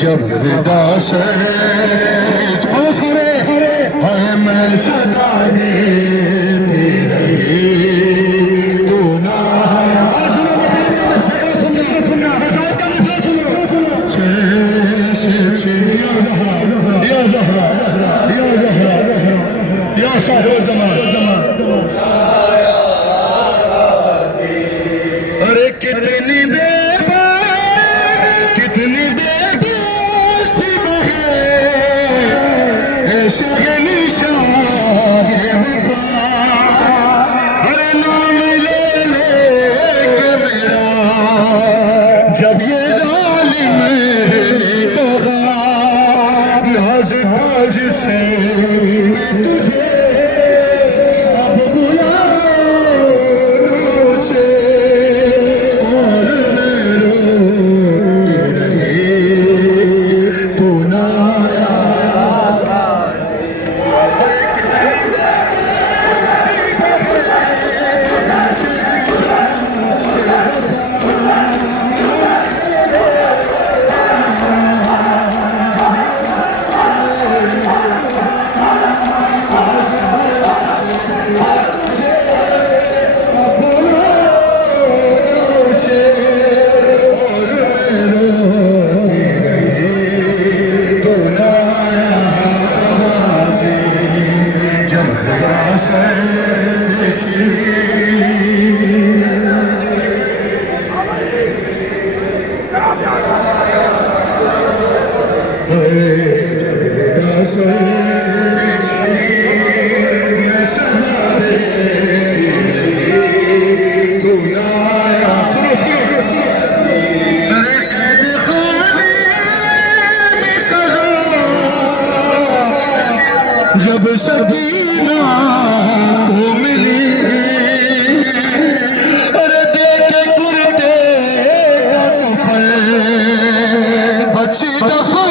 जब विदा से है मैं सदा देती रही तू ना या ज़हरा या साहिब ज़मान अरे कितनी शगनी शाह वफा अरे नाम ले के मेरा जब ये जालिम ने कहा नाज था जिसे मैं तुझे अब बुलाऊं से और मैं रोती रही तू ना जब सकीना को मिली अरे देखे कुर्ते का कफन बची दफा